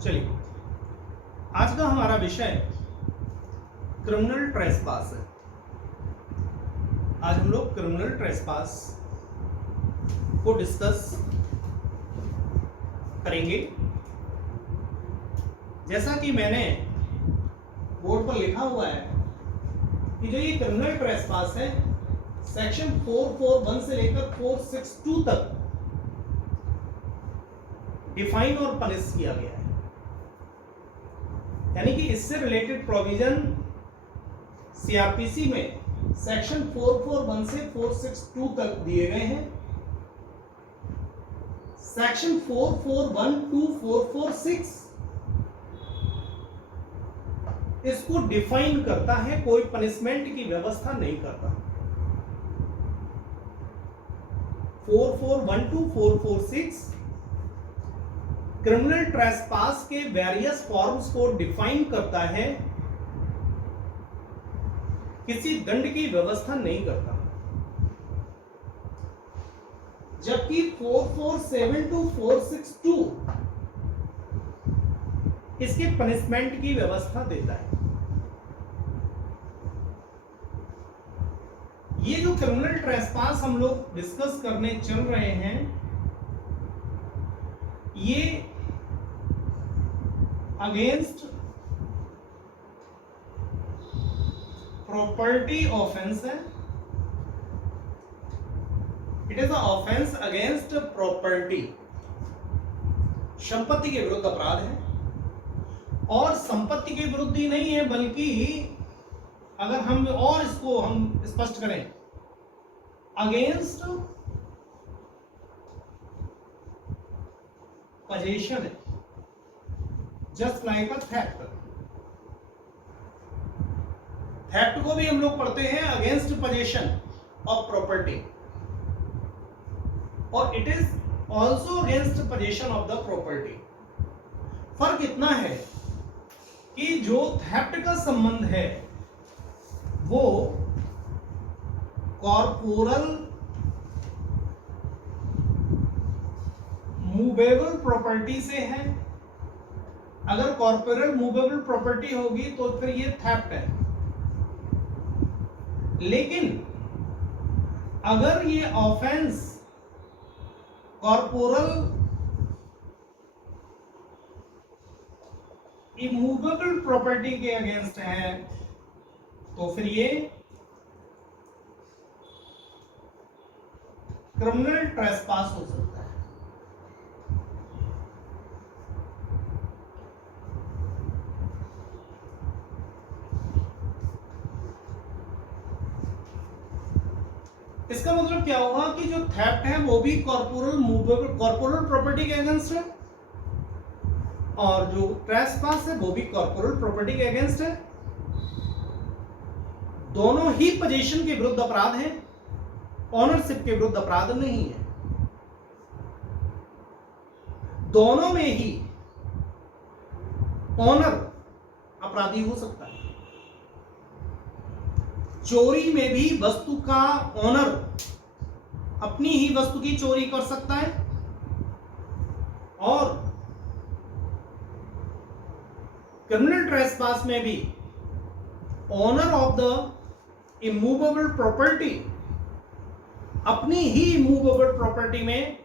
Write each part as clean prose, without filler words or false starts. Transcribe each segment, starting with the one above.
चलिए, आज का हमारा विषय क्रिमिनल ट्रेसपास है। आज हम लोग क्रिमिनल ट्रेसपास को डिस्कस करेंगे। जैसा कि मैंने बोर्ड पर लिखा हुआ है कि जो ये क्रिमिनल ट्रेसपास है, सेक्शन 441 से लेकर 462 तक डिफाइन और पनिश किया गया है। यानी कि इससे रिलेटेड प्रोविजन सीआरपीसी में सेक्शन 441 से 462 तक दिए गए हैं। सेक्शन 441 to 446 इसको डिफाइन करता है, कोई पनिशमेंट की व्यवस्था नहीं करता। 441 to 446 क्रिमिनल ट्रेसपास के वेरियस फॉर्म्स को डिफाइन करता है, किसी दंड की व्यवस्था नहीं करता। जबकि 447 to 462 इसके पनिशमेंट की व्यवस्था देता है। ये जो क्रिमिनल ट्रेसपास हम लोग डिस्कस करने चल रहे हैं, ये अगेंस्ट प्रॉपर्टी ऑफेंस है। It is a offence against property. संपत्ति के विरुद्ध अपराध है, और संपत्ति के विरुद्ध ही नहीं है, बल्कि अगर हम और इसको हम स्पष्ट करें, अगेंस्ट पोजेशन है, जस्ट लाइक अ थेफ्ट। थेफ्ट को भी हम लोग पढ़ते हैं अगेंस्ट पोजेशन ऑफ प्रॉपर्टी, और it is also against possession of the property. फर्क इतना है कि जो थेफ्ट का संबंध है वो कॉर्पोरल मूवेबल प्रॉपर्टी से है। अगर कॉर्पोरल मूवेबल प्रॉपर्टी होगी तो फिर ये थेफ्ट है। लेकिन अगर ये ऑफेंस कॉर्पोरल इमूवेबल प्रॉपर्टी के अगेंस्ट है तो फिर ये क्रिमिनल ट्रेसपास हो सकता है। इसका मतलब क्या हुआ कि जो थेफ्ट है वो भी कॉर्पोरल प्रॉपर्टी के अगेंस्ट है, और जो ट्रेसपास है वो भी कॉर्पोरल प्रॉपर्टी के अगेंस्ट है। दोनों ही पोजीशन के विरुद्ध अपराध हैं, ऑनरशिप के विरुद्ध अपराध नहीं है। दोनों में ही ऑनर अपराधी हो सकता है। चोरी में भी वस्तु का ऑनर अपनी ही वस्तु की चोरी कर सकता है, और क्रिमिनल ट्रेसपास में भी owner of the immovable property अपनी ही इमूवेबल प्रॉपर्टी में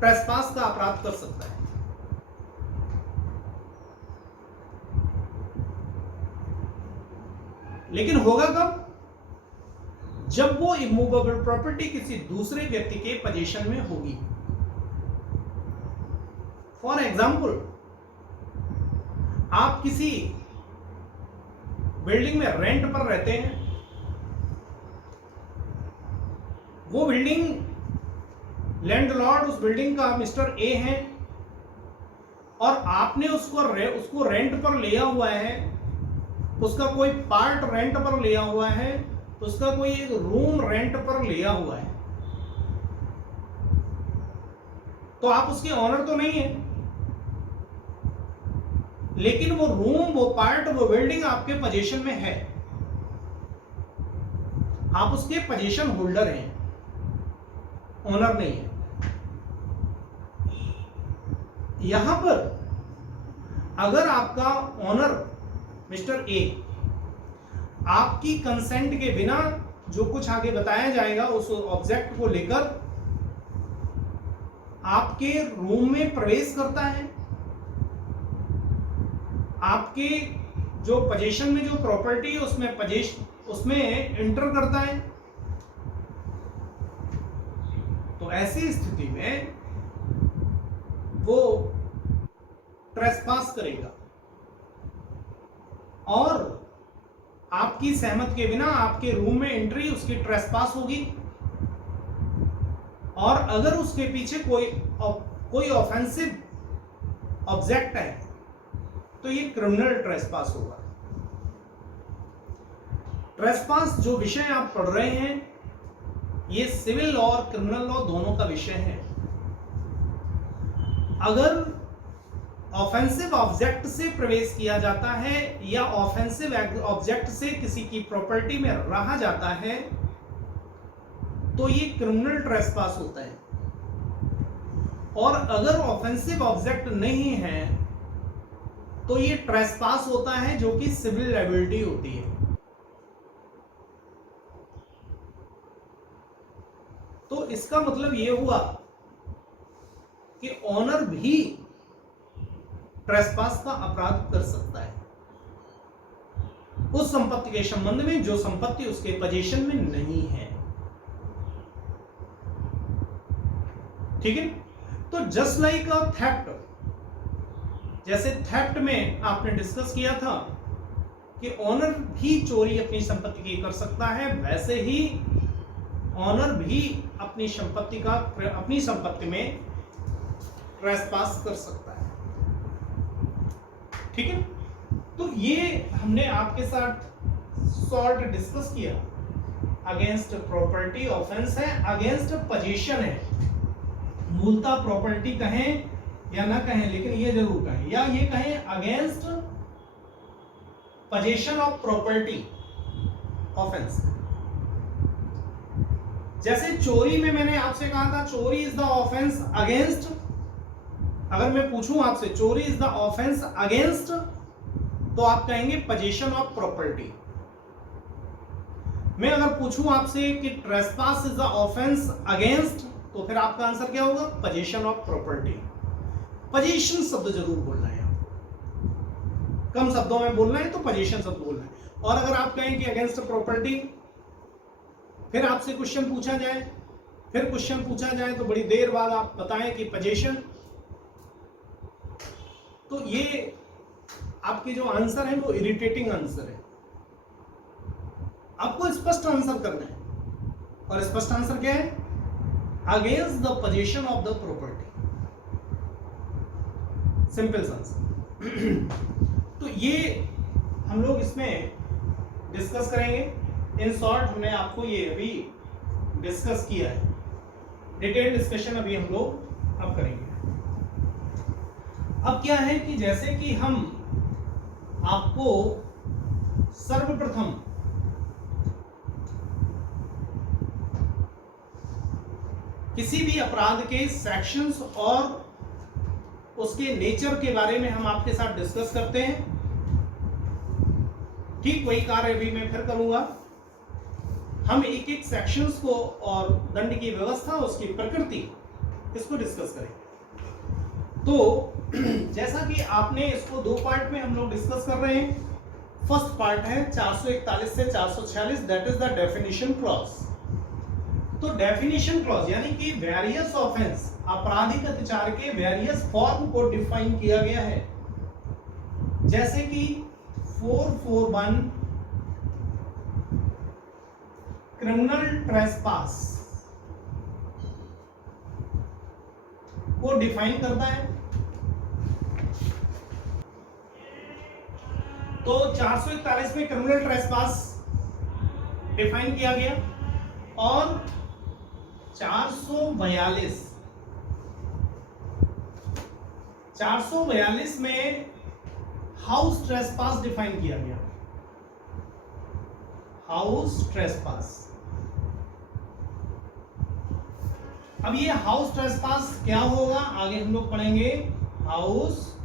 ट्रेसपास का अपराध कर सकता है। लेकिन होगा कब? जब वो इमूवेबल प्रॉपर्टी किसी दूसरे व्यक्ति के पोजीशन में होगी। फॉर एग्जाम्पल, आप किसी बिल्डिंग में रेंट पर रहते हैं। वो बिल्डिंग लैंडलॉर्ड उस बिल्डिंग का मिस्टर ए है, और आपने उसको रेंट पर लिया हुआ है। उसका कोई पार्ट रेंट पर लिया हुआ है, उसका कोई एक रूम रेंट पर लिया हुआ है। तो आप उसके ऑनर तो नहीं है, लेकिन वो रूम, वो पार्ट, वो बिल्डिंग आपके पोजीशन में है। आप उसके पोजीशन होल्डर हैं, ओनर नहीं है। यहां पर अगर आपका ऑनर मिस्टर ए आपकी कंसेंट के बिना जो कुछ आगे बताया जाएगा उस ऑब्जेक्ट को लेकर आपके रूम में प्रवेश करता है, आपके जो पोजीशन में जो प्रॉपर्टी है उसमें एंटर करता है, तो ऐसी स्थिति में वो ट्रेसपास करेगा और आपकी सहमत के बिना आपके रूम में एंट्री उसकी ट्रेसपास होगी। और अगर उसके पीछे कोई ऑफेंसिव ऑब्जेक्ट है तो ये क्रिमिनल ट्रेसपास होगा। ट्रेसपास जो विषय आप पढ़ रहे हैं ये सिविल लॉ और क्रिमिनल लॉ दोनों का विषय है। अगर ऑफेंसिव ऑब्जेक्ट से प्रवेश किया जाता है या ऑफेंसिव ऑब्जेक्ट से किसी की प्रॉपर्टी में रहा जाता है तो ये क्रिमिनल ट्रेसपास होता है। और अगर ऑफेंसिव ऑब्जेक्ट नहीं है तो ये ट्रेसपास होता है जो कि सिविल लायबिलिटी होती है। तो इसका मतलब ये हुआ कि ऑनर भी ट्रेसपास का अपराध कर सकता है उस संपत्ति के संबंध में जो संपत्ति उसके पोजीशन में नहीं है। ठीक है, तो जस्ट लाइक अ थेफ्ट, जैसे थेफ्ट में आपने डिस्कस किया था कि ऑनर भी चोरी अपनी संपत्ति की कर सकता है, वैसे ही ऑनर भी अपनी संपत्ति में ट्रेसपास कर सकता है। ठीक है, तो ये हमने आपके साथ शॉर्ट डिस्कस किया। अगेंस्ट प्रॉपर्टी ऑफेंस है, अगेंस्ट पोजीशन है। मूलतः प्रॉपर्टी कहें या ना कहें, लेकिन ये जरूर कहें, या ये कहें against position of property offence. जैसे चोरी में मैंने आपसे कहा था चोरी इज द ऑफेंस अगेंस्ट, अगर मैं पूछूं आपसे चोरी इज द ऑफेंस अगेंस्ट तो आप कहेंगे पोजीशन ऑफ प्रॉपर्टी। मैं अगर पूछूं आपसे कि trespass is the offence against तो फिर आपका आंसर क्या होगा? Position of property. पोजीशन शब्द जरूर बोलना है, कम शब्दों में बोलना है तो पोजीशन शब्द बोलना है। और अगर आप कहें कि अगेंस्ट प्रॉपर्टी, फिर आपसे क्वेश्चन पूछा जाए तो बड़ी देर बाद आप बताएं कि पोजीशन, तो ये आपके जो आंसर है वो इरिटेटिंग आंसर है। आपको स्पष्ट आंसर करना है, और स्पष्ट आंसर क्या है? Against the position of the property. Simple answer. तो ये हम लोग इसमें डिस्कस करेंगे। इन शॉर्ट हमने आपको ये अभी डिस्कस किया है, डिटेल डिस्कशन अभी हम लोग अब करेंगे। अब क्या है कि जैसे कि हम आपको सर्वप्रथम किसी भी अपराध के सेक्शंस और उसके नेचर के बारे में हम आपके साथ डिस्कस करते हैं, ठीक वही कार्य भी मैं फिर करूंगा। हम एक एक सेक्शंस को और दंड की व्यवस्था, उसकी प्रकृति, इसको डिस्कस करेंगे। तो जैसा कि आपने इसको दो पार्ट में हम लोग डिस्कस कर रहे हैं। फर्स्ट पार्ट है 441 से 446, that is the definition clause. तो डेफिनेशन क्लॉज यानी कि वेरियस ऑफेंस, आपराधिक अत्याचार के वेरियस फॉर्म को डिफाइन किया गया है। जैसे कि 441 क्रिमिनल ट्रेसपास को डिफाइन करता है। तो 441 में क्रिमिनल ट्रेसपास डिफाइन किया गया, और 442 में हाउस ट्रेसपास डिफाइन किया गया। हाउस ट्रेसपास, अब ये हाउस ट्रेसपास क्या होगा आगे हम लोग पढ़ेंगे। House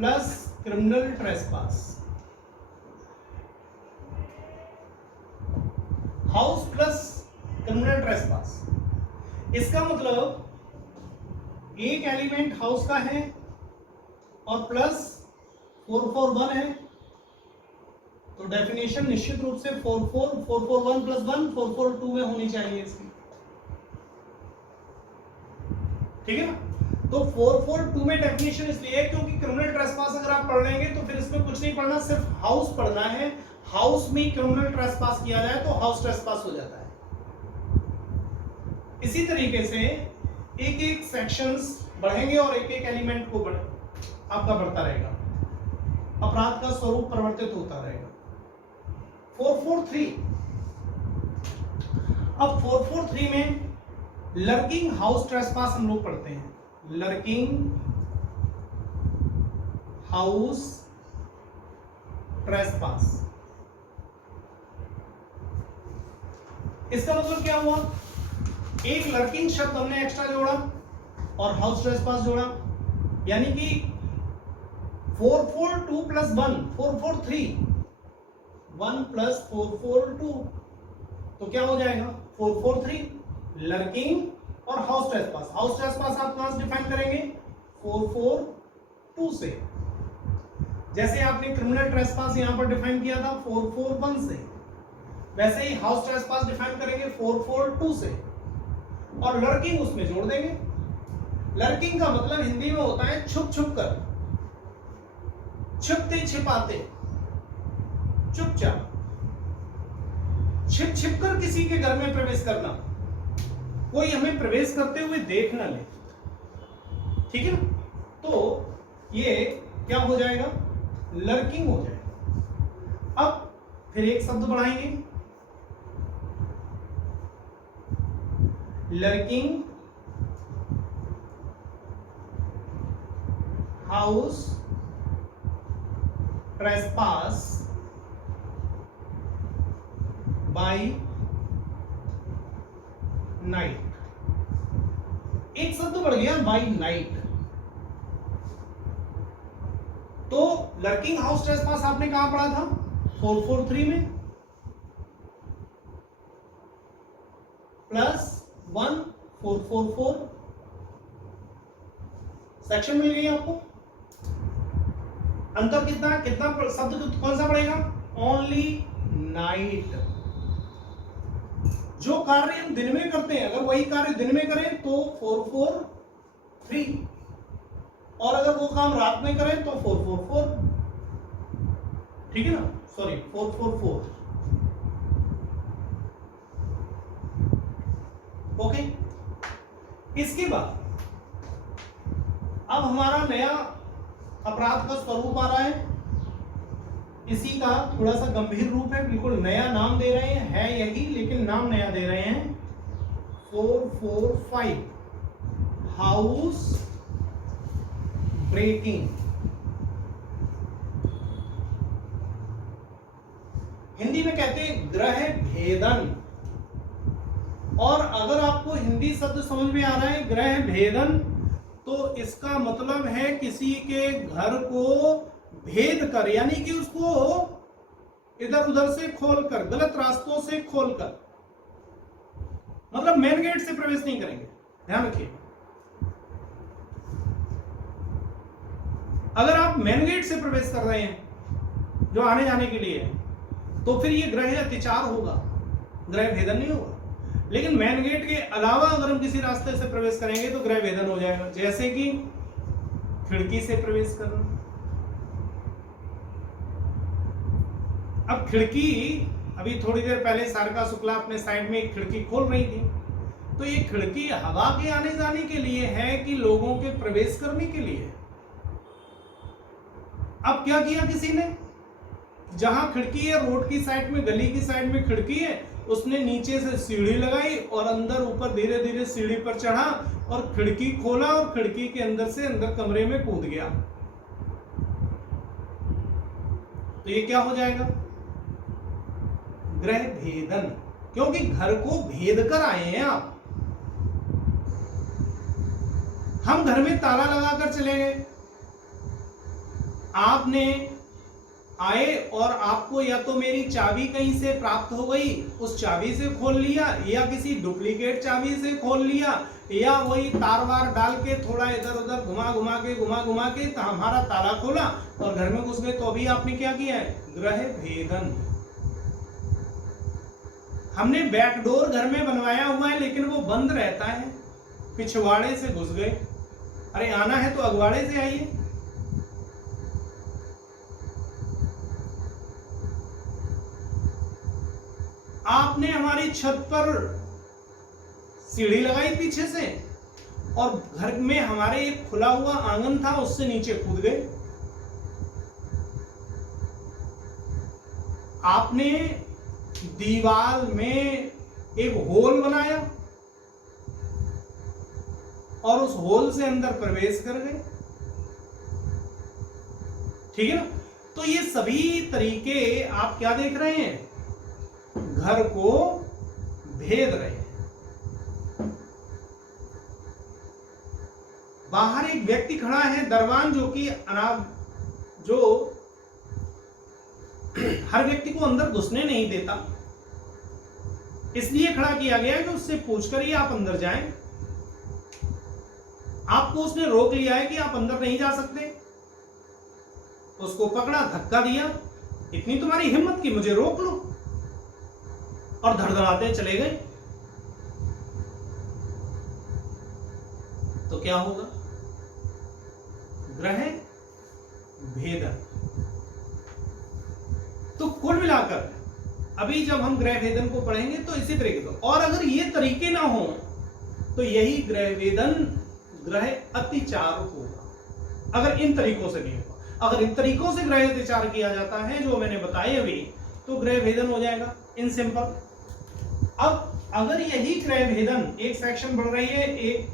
plus criminal trespass, house plus criminal trespass. इसका मतलब एक एलिमेंट हाउस का है और प्लस 441 है, तो डेफिनेशन निश्चित रूप से 441 प्लस 1 442 में होनी चाहिए इसकी, ठीक है ना। तो 442 में डेफिनेशन इसलिए है क्योंकि क्रिमिनल ट्रेसपास अगर आप पढ़ लेंगे तो फिर इसमें कुछ नहीं पढ़ना, सिर्फ हाउस पढ़ना है। हाउस में क्रिमिनल ट्रेसपास किया जाए तो हाउस ट्रेसपास हो जाता है। इसी तरीके से एक एक सेक्शंस बढ़ेंगे और एक एक एलिमेंट को आपका बढ़ता रहेगा, अपराध का स्वरूप परिवर्तित होता रहेगा। 443, अब 443 में लर्किंग हाउस ट्रेसपास हम लोग पढ़ते हैं। लर्किंग हाउस ट्रेसपास, इसका मतलब क्या हुआ, एक लर्किंग शब्द हमने एक्स्ट्रा जोड़ा और हाउस ट्रेसपास जोड़ा, यानी कि 442 प्लस 1 443, 1 प्लस 442, तो क्या हो जाएगा 443 लर्किंग और हाउस ट्रेसपास। हाउस ट्रेसपास आप कहां से डिफाइन करेंगे, 442 से, जैसे आपने क्रिमिनल ट्रेसपास यहां पर डिफाइन किया था 441 से, वैसे ही हाउस ट्रेसपास डिफाइन करेंगे 442 से और लर्किंग उसमें जोड़ देंगे। लर्किंग का मतलब हिंदी में होता है छुप छुप कर, छुपते छिपाते, चुपचाप, छिप छिप कर किसी के घर में प्रवेश करना, कोई हमें प्रवेश करते हुए देख ना ले, ठीक है ना। तो ये क्या हो जाएगा, लर्किंग हो जाएगा। अब फिर एक शब्द बढ़ाएंगे, lurking house trespass by night. एक शब्द बढ़ गया बाय नाइट। तो लर्किंग हाउस ट्रेसपास आपने कहां पढ़ा था, 443 में, प्लस 1 444, सेक्शन मिल गई आपको। अंतर कितना कितना शब्द कौन सा पड़ेगा, ओनली नाइट। जो कार्य हम दिन में करते हैं अगर वही कार्य दिन में करें तो 443, और अगर वो काम रात में करें तो 444, ठीक है ना, सॉरी 444, ओके। इसके बाद अब हमारा नया अपराध का स्वरूप आ रहा है, इसी का थोड़ा सा गंभीर रूप है, बिल्कुल नया नाम दे रहे हैं, है यही लेकिन नाम नया दे रहे हैं। 445 हाउस ब्रेकिंग। हिंदी में कहते हैं गृह भेदन, और अगर आपको हिंदी शब्द समझ में आ रहा है गृह भेदन, तो इसका मतलब है किसी के घर को भेद कर, यानी कि उसको इधर उधर से खोलकर, गलत रास्तों से खोलकर, मतलब मेन गेट से प्रवेश नहीं करेंगे, ध्यान रखिए। अगर आप मेन गेट से प्रवेश कर रहे हैं जो आने जाने के लिए है, तो फिर ये गृह अत्याचार होगा, गृह भेदन नहीं होगा। लेकिन मेन गेट के अलावा अगर हम किसी रास्ते से प्रवेश करेंगे तो गृह भेदन हो जाएगा, जैसे कि खिड़की से प्रवेश करना। अब खिड़की, अभी थोड़ी देर पहले सारिका शुक्ला अपने साइड में एक खिड़की खोल रही थी, तो ये खिड़की हवा के आने जाने के लिए है कि लोगों के प्रवेश करने के लिए। अब क्या किया किसी ने, जहां खिड़की है रोड की साइड में, गली की साइड में खिड़की है, उसने नीचे से सीढ़ी लगाई और अंदर ऊपर धीरे धीरे सीढ़ी पर चढ़ा और खिड़की खोला और खिड़की के अंदर से अंदर कमरे में कूद गया। तो ये क्या हो जाएगा, गृह भेदन, क्योंकि घर को भेद कर आए हैं आप। हम घर में ताला लगाकर चले गए, आपने आए और आपको या तो मेरी चाबी कहीं से प्राप्त हो गई, उस चाबी से खोल लिया, या किसी डुप्लीकेट चाबी से खोल लिया, या वही तार वार डाल के थोड़ा इधर उधर घुमा घुमा के हमारा ताला खोला और घर में घुस गए, तो अभी आपने क्या किया है? गृह भेदन। हमने बैकडोर घर में बनवाया हुआ है लेकिन वो बंद रहता है, पिछवाड़े से घुस गए। अरे आना है तो अगवाड़े से आइए। आपने हमारी छत पर सीढ़ी लगाई पीछे से और घर में हमारे एक खुला हुआ आंगन था, उससे नीचे कूद गए। आपने दीवार में एक होल बनाया और उस होल से अंदर प्रवेश कर गए। ठीक है ना? तो ये सभी तरीके आप क्या देख रहे हैं? घर को भेद रहे हैं। बाहर एक व्यक्ति खड़ा है दरवान, जो कि जो हर व्यक्ति को अंदर घुसने नहीं देता, इसलिए खड़ा किया गया है कि उससे पूछकर ही आप अंदर जाएं। आपको उसने रोक लिया है कि आप अंदर नहीं जा सकते, उसको पकड़ा, धक्का दिया, इतनी तुम्हारी हिम्मत की मुझे रोक लो, और धड़धड़ाते चले गए, तो क्या होगा? ग्रह भेदन। तो कुल मिलाकर अभी जब हम ग्रह भेदन को पढ़ेंगे तो इसी तरीके से, और अगर ये तरीके ना हो तो यही ग्रह भेदन ग्रह अतिचार होगा। अगर इन तरीकों से नहीं होगा, अगर इन तरीकों से ग्रह अतिचार किया जाता है जो मैंने बताए अभी, तो ग्रह भेदन हो जाएगा इन सिंपल। अब अगर यही ग्रह भेदन, एक सेक्शन बढ़ रही है, एक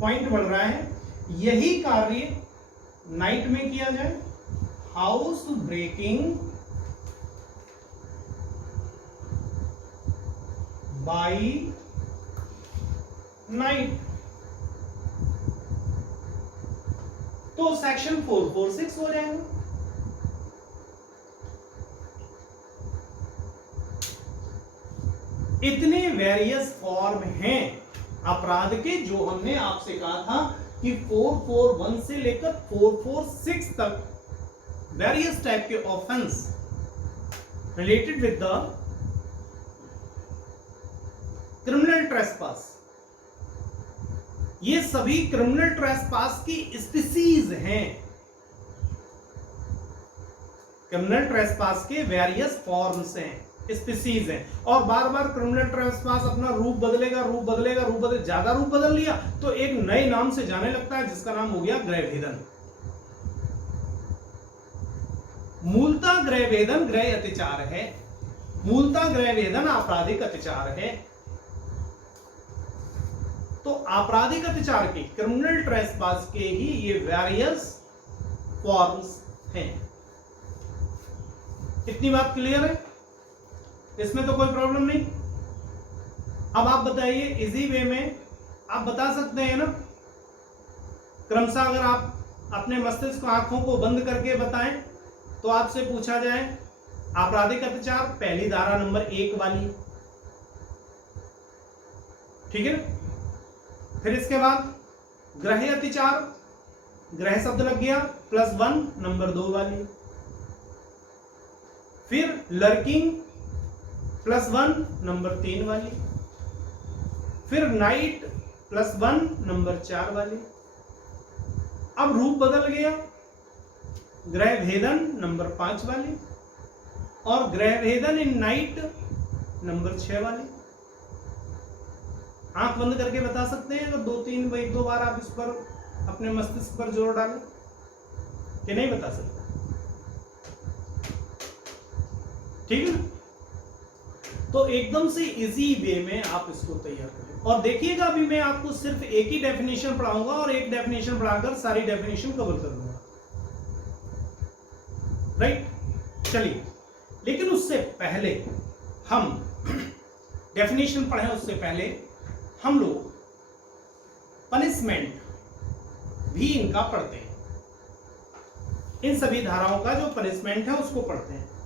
पॉइंट बढ़ रहा है, यही कार्य नाइट में किया जाए, हाउस ब्रेकिंग बाय नाइट, तो सेक्शन 446 हो जाएगा। इतने वेरियस फॉर्म हैं अपराध के, जो हमने आपसे कहा था कि 441 से लेकर 446 तक वेरियस टाइप के offence related with the criminal trespass, ये सभी क्रिमिनल ट्रेसपास की स्पीसीज हैं। क्रिमिनल ट्रेसपास के वेरियस फॉर्म्स हैं, स्पीसीज हैं, और बार बार क्रिमिनल ट्रेसपास अपना रूप बदलेगा, ज्यादा रूप बदल लिया तो एक नए नाम से जाने लगता है, जिसका नाम हो गया ग्रह भेदन। मूलतः ग्रह भेदन ग्रह अत्याचार है, मूलतः ग्रह भेदन आपराधिक अत्याचार है। तो आपराधिक अत्याचार के, क्रिमिनल ट्रेसपास के ही ये वेरियस फॉर्म्स हैं। इतनी बात क्लियर है? इसमें तो कोई प्रॉब्लम नहीं। अब आप बताइए, इजी वे में आप बता सकते हैं ना, क्रमशः अगर आप अपने मस्तिष्क आंखों को बंद करके बताएं तो आपसे पूछा जाए आपराधिक अत्याचार पहली धारा नंबर 1 वाली, ठीक है ना? फिर इसके बाद ग्रह अत्याचार, ग्रह शब्द लग गया, +1 नंबर 2 वाली, फिर लर्किंग +1 नंबर 3 वाली, फिर नाइट +1 नंबर 4 वाली। अब रूप बदल गया, ग्रह भेदन नंबर 5 वाली, और ग्रह भेदन इन नाइट नंबर 6 वाली। आंख बंद करके बता सकते हैं अगर 2 बार आप इस पर अपने मस्तिष्क पर जोर डालें, कि नहीं बता सकते? ठीक है ना? तो एकदम से इजी वे में आप इसको तैयार करें। और देखिएगा, अभी मैं आपको सिर्फ एक ही डेफिनेशन पढ़ाऊंगा और एक डेफिनेशन पढ़ाकर सारी डेफिनेशन कवर कर दूंगा, राइट? चलिए, लेकिन उससे पहले हम डेफिनेशन पढ़ें, उससे पहले हम लोग पनिशमेंट भी इनका पढ़ते हैं। इन सभी धाराओं का जो पनिशमेंट है उसको पढ़ते हैं।